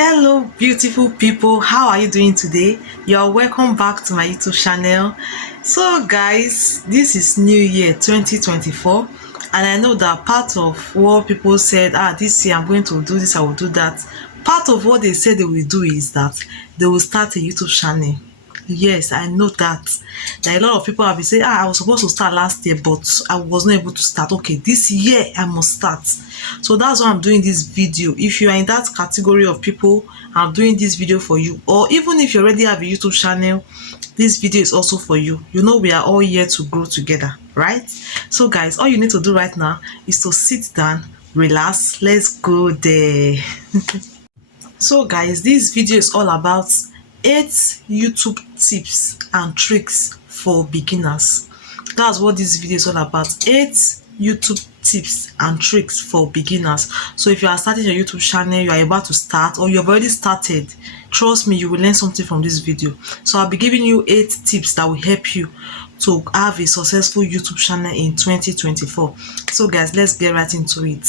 Hello beautiful people, how are you doing today? You're welcome back to my YouTube channel. So guys, this is new year 2024 and I know that part of what people said, this year I'm going to do this, I will do that. Part of what they said they will do is that they will start a YouTube channel. Yes, I know that. A lot of people have been saying, I was supposed to start last year, but I was not able to start. Okay, this year I must start. So that's why I'm doing this video. If you are in that category of people, I'm doing this video for you. Or even if you already have a YouTube channel, this video is also for you. You know, we are all here to grow together, right? So guys, all you need to do right now is to sit down, relax. Let's go there. So guys, this video is all about 8 YouTube tips and tricks for beginners. That's what this video is all about. 8 YouTube tips and tricks for beginners. So if you are starting your YouTube channel, you are about to start, or you've already started, trust me, you will learn something from this video. So I'll be giving you 8 tips that will help you to have a successful YouTube channel in 2024. So guys, let's get right into it.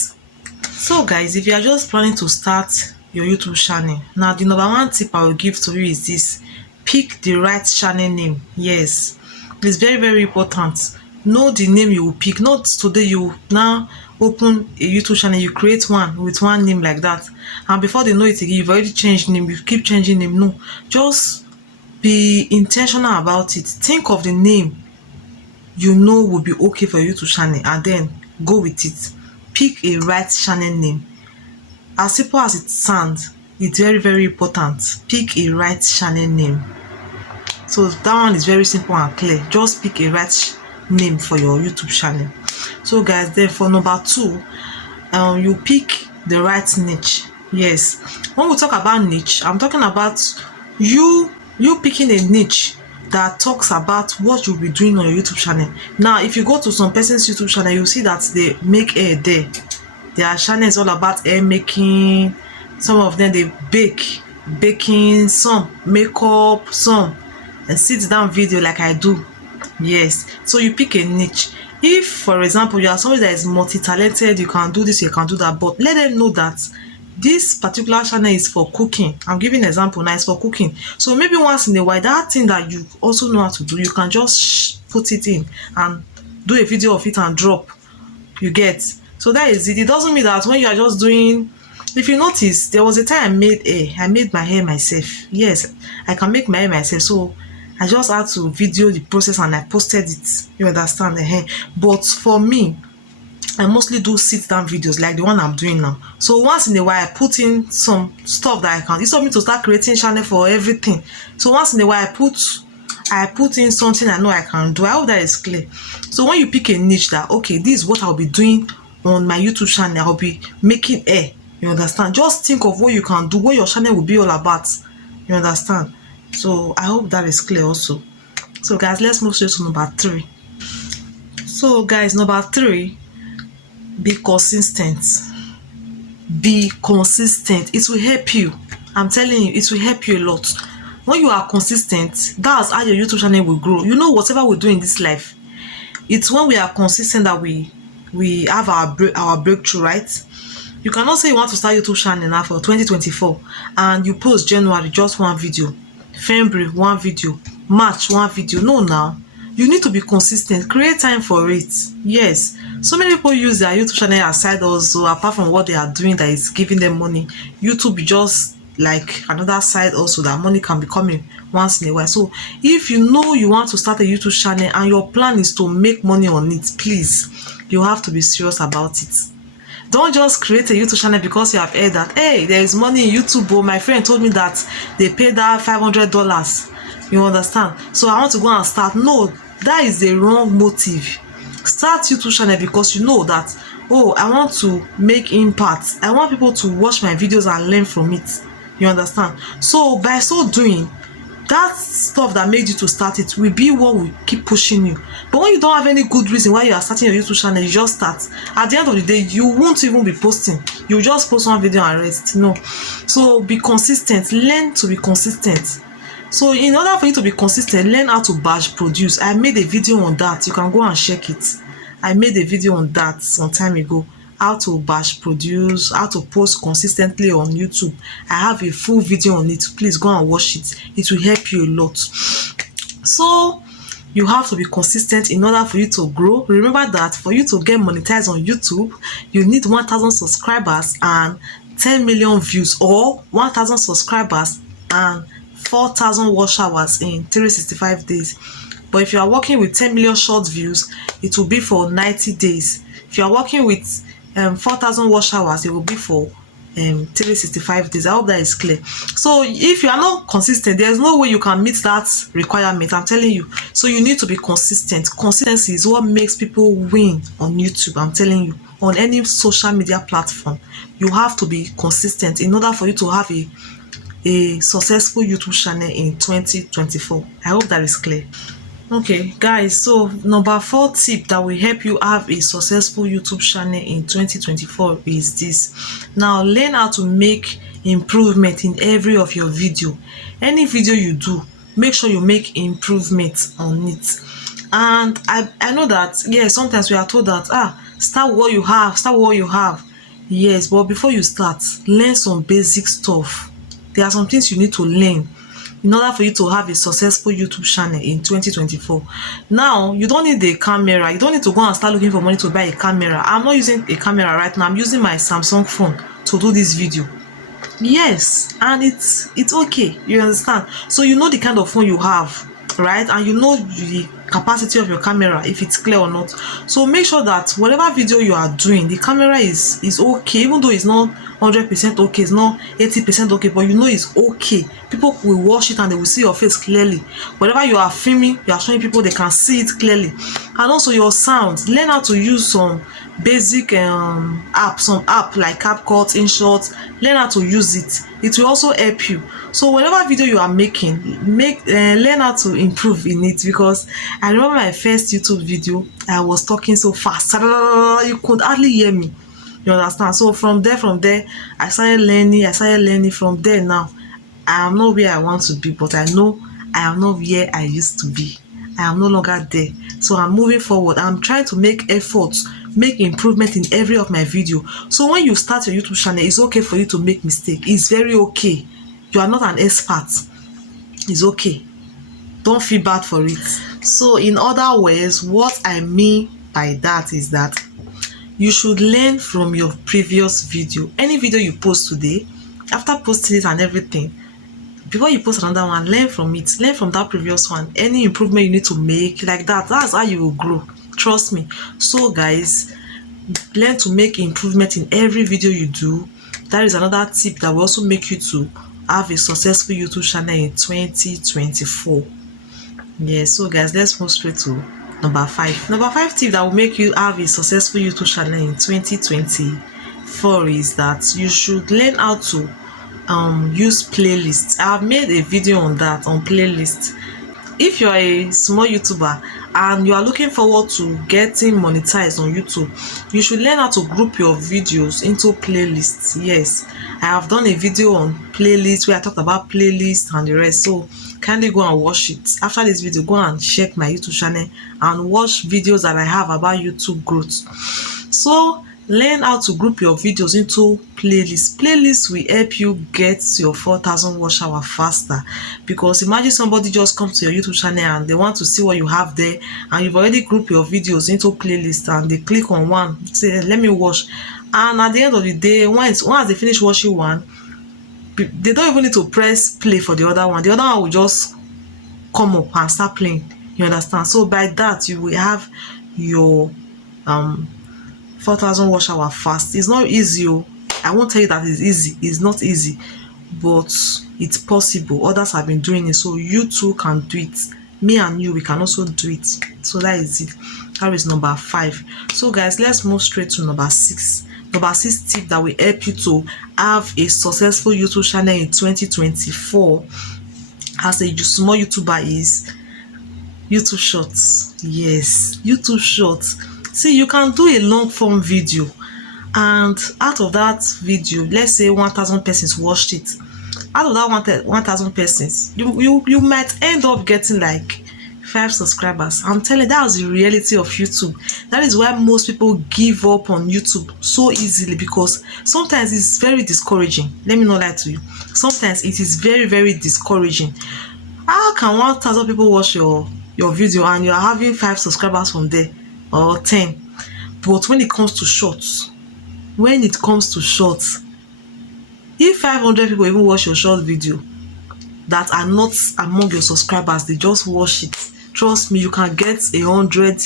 So guys, if you are just planning to start your YouTube channel, now the number 1 tip I will give to you is this: pick the right channel name. Yes, it's very important. Know the name you will pick. Not today you now open a YouTube channel, you create one with one name like that, and before they know it again, you've already changed name, you keep changing name. No, just be intentional about it. Think of the name you know will be okay for your YouTube channel and then go with it. Pick a right channel name. As simple as it sounds, it's very important. Pick a right channel name. So that one is very simple and clear. Just pick a right name for your YouTube channel. So guys, then for number 2, you pick the right niche. Yes, when we talk about niche, I'm talking about you picking a niche that talks about what you'll be doing on your YouTube channel. Now, if you go to some person's YouTube channel, you'll see that they make hair there. Their channel is all about hair making. Some of them they baking, some makeup, some and sit down video like I do. Yes, so you pick a niche. If for example you are somebody that is multi-talented, you can do this, you can do that, but let them know that this particular channel is for cooking. I'm giving an example now, it's for cooking. So maybe once in a while, that thing that you also know how to do, you can just put it in and do a video of it and drop. You get? So that is it. It doesn't mean that when you are just doing, if you notice, there was a time I made my hair myself. Yes, I can make my hair myself. So I just had to video the process and I posted it. You understand? But for me, I mostly do sit-down videos like the one I'm doing now. So once in a while, I put in some stuff that I can. It's not me to start creating channel for everything. So once in a while, I put in something I know I can do. I hope that is clear. So when you pick a niche that, okay, this is what I'll be doing on my YouTube channel, I'll be making hair. You understand? Just think of what you can do, what your channel will be all about. You understand? So I hope that is clear also. So guys, let's move straight to number 3. So guys, number 3, be consistent. Be consistent. It will help you. I'm telling you, it will help you a lot. When you are consistent, that's how your YouTube channel will grow. You know, whatever we do in this life, it's when we are consistent that we have our breakthrough, right? You cannot say you want to start YouTube channel now for 2024 and you post January just one video, February one video, March one video. No, now you need to be consistent. Create time for it. Yes, so many people use their YouTube channel as side also, apart from what they are doing that is giving them money. YouTube is just like another side also that money can be coming once in a while. So if you know you want to start a YouTube channel and your plan is to make money on it, please, you have to be serious about it. Don't just create a YouTube channel because you have heard that, hey, there is money in YouTube. Oh, my friend told me that they paid that $500. You understand? So I want to go and start. No, that is the wrong motive. Start YouTube channel because you know that, oh, I want to make impact. I want people to watch my videos and learn from it. You understand? So by so doing, that stuff that made you to start it will be what will keep pushing you. But when you don't have any good reason why you are starting your YouTube channel, you just start. At the end of the day, you won't even be posting. You just post one video and rest. No. So be consistent. Learn to be consistent. So in order for you to be consistent, learn how to batch produce. I made a video on that. You can go and check it. I made a video on that some time ago. how to batch produce, how to post consistently on YouTube. I have a full video on it. Please go and watch it. It will help you a lot. So you have to be consistent in order for you to grow. Remember that for you to get monetized on YouTube, you need 1,000 subscribers and 10 million views, or 1,000 subscribers and 4,000 watch hours in 365 days. But if you are working with 10 million short views, it will be for 90 days. If you are working with 4,000 watch hours, it will be for 365 days. I hope that is clear. So if you are not consistent, there's no way you can meet that requirement, I'm telling you. So you need to be consistent. Consistency is what makes people win on YouTube, I'm telling you. On any social media platform, you have to be consistent in order for you to have a successful YouTube channel in 2024. I hope that is clear. Okay guys, so number 4 tip that will help you have a successful YouTube channel in 2024 is this. Now learn how to make improvement in every of your video. Any video you do, make sure you make improvement on it. And I know that, yes, sometimes we are told that start what you have. Yes, but before you start, learn some basic stuff. There are some things you need to learn in order for you to have a successful YouTube channel in 2024. Now, you don't need a camera. You don't need to go and start looking for money to buy a camera. I'm not using a camera right now. I'm using my Samsung phone to do this video. Yes, and it's okay. You understand? So you know the kind of phone you have, right? And you know the capacity of your camera, if it's clear or not. So make sure that whatever video you are doing, the camera is okay, even though it's not 100% okay, it's not 80% okay, but you know it's okay. People will watch it and they will see your face clearly. Whatever you are filming, you are showing people, they can see it clearly. And also your sound. Learn how to use some basic app like CapCut, InShot. Learn how to use it. It will also help you. So whatever video you are making, learn how to improve in it, because I remember my first YouTube video, I was talking so fast, you could hardly hear me. You understand? So from there, I started learning. From there now, I am not where I want to be, but I know I am not where I used to be. I am no longer there. So I'm moving forward. I'm trying to make efforts, make improvement in every of my video. So when you start your YouTube channel, it's okay for you to make mistake. It's very okay. You are not an expert. It's okay. Don't feel bad for it. So in other words, what I mean by that is that you should learn from your previous video. Any video you post today, after posting it and everything, before you post another one, learn from it. Learn from that previous one. Any improvement you need to make, like that, that's how you will grow. Trust me. So guys, learn to make improvement in every video you do. That is another tip that will also make you to have a successful YouTube channel in 2024. Yeah, so guys, let's move straight to number 5. Number 5 tip that will make you have a successful YouTube channel in 2024 is that you should learn how to use playlists. I have made a video on that, on playlists. If you're a small YouTuber and you are looking forward to getting monetized on YouTube, you should learn how to group your videos into playlists. Yes, I have done a video on playlists where I talked about playlists and the rest. So kindly go and watch it. After this video, go and check my YouTube channel and watch videos that I have about YouTube growth. So learn how to group your videos into playlists. Playlists will help you get your 4,000 watch hour faster, because imagine somebody just comes to your YouTube channel and they want to see what you have there, and you've already grouped your videos into playlists, and they click on one, say let me watch, and at the end of the day, once they finish watching one, they don't even need to press play for the other one. The other one will just come up and start playing. You understand? So by that, you will have your 4,000 watch hour fast. It's not easy. I won't tell you that it's easy. It's not easy, but it's possible. Others have been doing it, so you too can do it. Me and you, we can also do it. So that is it. That is number 5. So guys, let's move straight to number 6. Number 6 tip that will help you to have a successful YouTube channel in 2024 as a small YouTuber is YouTube Shorts. Yes, YouTube Shorts. See, you can do a long form video, and out of that video, let's say 1,000 persons watched it. Out of that 1,000 persons, you might end up getting like 5 subscribers. I'm telling you, that was the reality of YouTube. That is why most people give up on YouTube so easily, because sometimes it's very discouraging. Let me not lie to you. Sometimes it is very, very discouraging. How can 1,000 people watch your video and you are having 5 subscribers from there, or 10? But when it comes to shorts, if 500 people even watch your short video that are not among your subscribers, they just watch it, trust me, you can get 100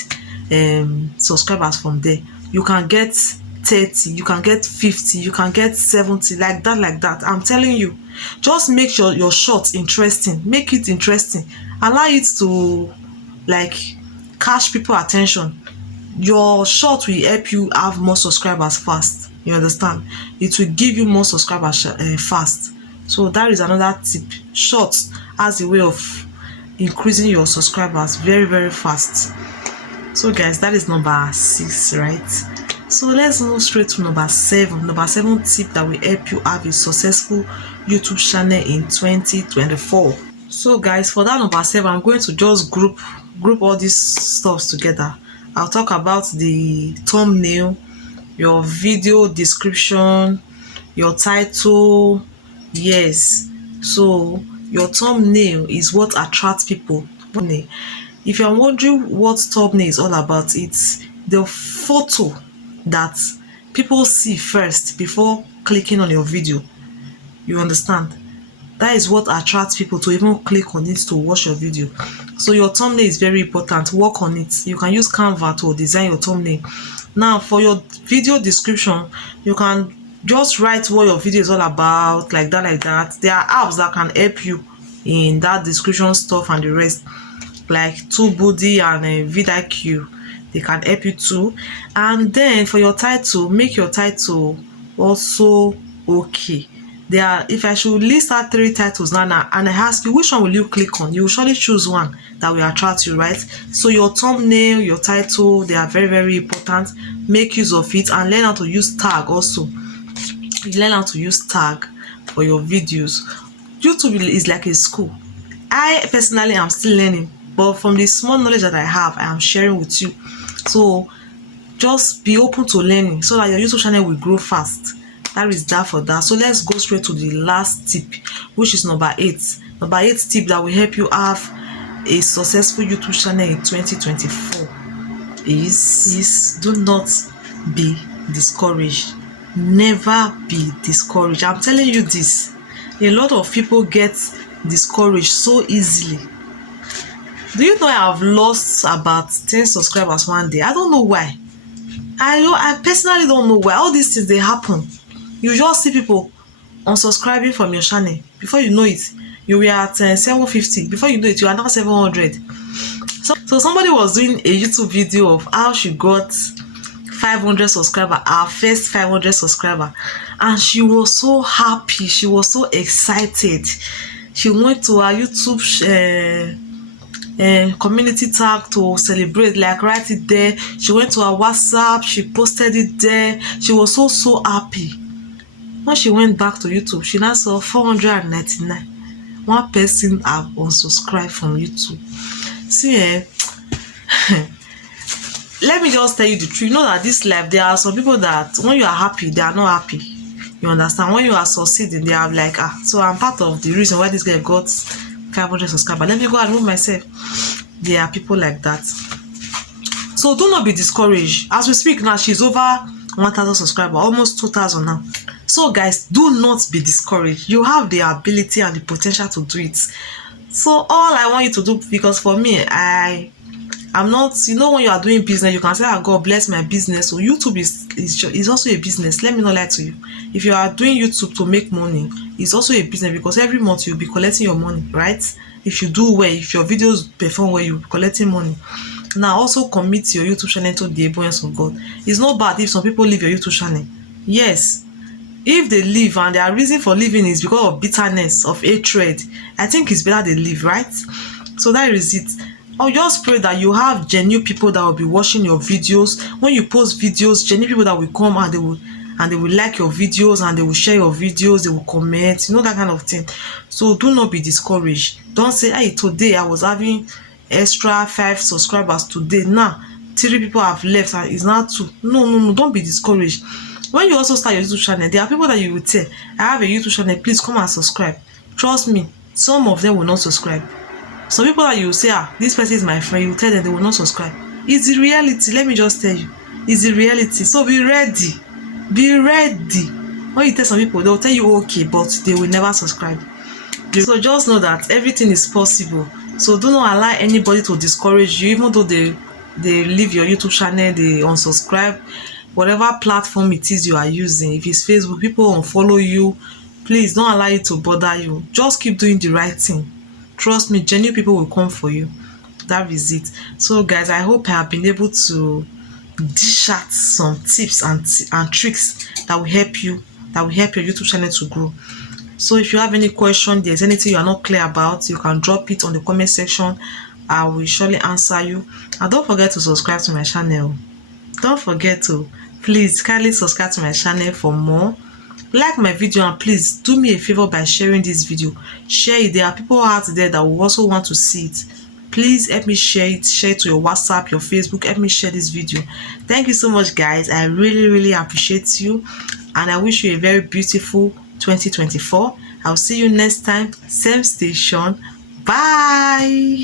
subscribers from there. You can get 30, you can get 50, you can get 70, like that. I'm telling you, just make sure your short interesting. Make it interesting. Allow it to like catch people attention. Your short will help you have more subscribers fast. You understand? It will give you more subscribers fast. So that is another tip. Shorts as a way of increasing your subscribers very, very fast. So guys, that is number 6, right? So let's move straight to number 7. Number 7 tip that will help you have a successful YouTube channel in 2024. So guys, for that number 7, I'm going to just group all these stuffs together. I'll talk about the thumbnail, your video description, your title. Yes, so your thumbnail is what attracts people. If you're wondering what thumbnail is all about, it's the photo that people see first before clicking on your video. You understand? That is what attracts people to even click on it to watch your video. So your thumbnail is very important. Work on it. You can use Canva to design your thumbnail. Now for your video description, you can just write what your video is all about, like that. There are apps that can help you in that description stuff and the rest, like TubeBuddy and vidIQ. They can help you too. And then for your title, make your title also okay. If I should list out 3 titles now and I ask you which one will you click on, you will surely choose one that will attract you, right? So your thumbnail, your title, they are very, very important. Make use of it and learn how to use tag also. Learn how to use tag for your videos. YouTube is like a school. I personally am still learning, but from the small knowledge that I have, I am sharing with you. So just be open to learning so that your YouTube channel will grow fast. That is that for that. So let's go straight to the last tip, which is number 8. Number 8 tip that will help you have a successful YouTube channel in 2024 is do not be discouraged. Never be discouraged. I'm telling you this. A lot of people get discouraged so easily. Do you know I have lost about 10 subscribers one day? I don't know why. I personally don't know why. All these things, they happen. You just see people unsubscribing from your channel. Before you know it, you were at 750. Before you know it, you are now 700. So somebody was doing a YouTube video of how she got 500 subscribers, our first 500 subscriber, and she was so happy. She was so excited. She went to her YouTube community tag to celebrate, like write it there. She went to her WhatsApp. She posted it there. She was so happy. When she went back to YouTube, she now saw 499. One person have unsubscribed from YouTube. See, let me just tell you the truth. You know that this life, there are some people that when you are happy, they are not happy. You understand? When you are succeeding, they are like, so I'm part of the reason why this guy got 500 subscribers. Let me go and move myself. There are people like that. So do not be discouraged. As we speak now, she's over 1,000 subscribers, almost 2,000 now. So guys, do not be discouraged. You have the ability and the potential to do it. So all I want you to do, because for me, I'm not, you know, when you are doing business, you can say, God bless my business. So YouTube is also a business. Let me not lie to you. If you are doing YouTube to make money, it's also a business, because every month you'll be collecting your money, right? If you do well, if your videos perform well, you'll be collecting money. Now also commit your YouTube channel to the abundance of God. It's not bad if some people leave your YouTube channel. Yes. If they leave and their reason for leaving is because of bitterness, of hatred, I think it's better they leave, right? So that is it. I'll just pray that you have genuine people that will be watching your videos. When you post videos, genuine people that will come and they will like your videos and they will share your videos, they will comment, you know, that kind of thing. So do not be discouraged. Don't say, hey, today I was having extra 5 subscribers today. Now 3 people have left and it's now 2. No, don't be discouraged. When you also start your YouTube channel, there are people that you will tell, I have a YouTube channel, please come and subscribe. Trust me, some of them will not subscribe. Some people that you will say, this person is my friend, you tell them, they will not subscribe. It's the reality. Let me just tell you, it's the reality. So be ready. When you tell some people, they'll tell you okay, but they will never subscribe. So just know that everything is possible. So do not allow anybody to discourage you, even though they leave your YouTube channel, they unsubscribe, whatever platform it is you are using. If it's Facebook, people unfollow you, please don't allow it to bother you. Just keep doing the right thing. Trust me, genuine people will come for you. That is it. So guys, I hope I have been able to dish out some tips and tricks that will help you, that will help your YouTube channel to grow. So if you have any question, there's anything you are not clear about, you can drop it on the comment section. I will surely answer you. And don't forget to subscribe to my channel. Don't forget to, please kindly subscribe to my channel for more. Like my video, and please do me a favor by sharing this video. Share it. There are people out there that will also want to see it. Please help me share it. Share it to your WhatsApp, your Facebook. Help me share this video. Thank you so much, guys. I really appreciate you, and I wish you a very beautiful 2024. I'll see you next time, same station. Bye.